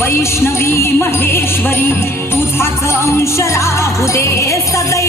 वैष्णवी महेश्वरी तुझाच अंश राहू दे सदै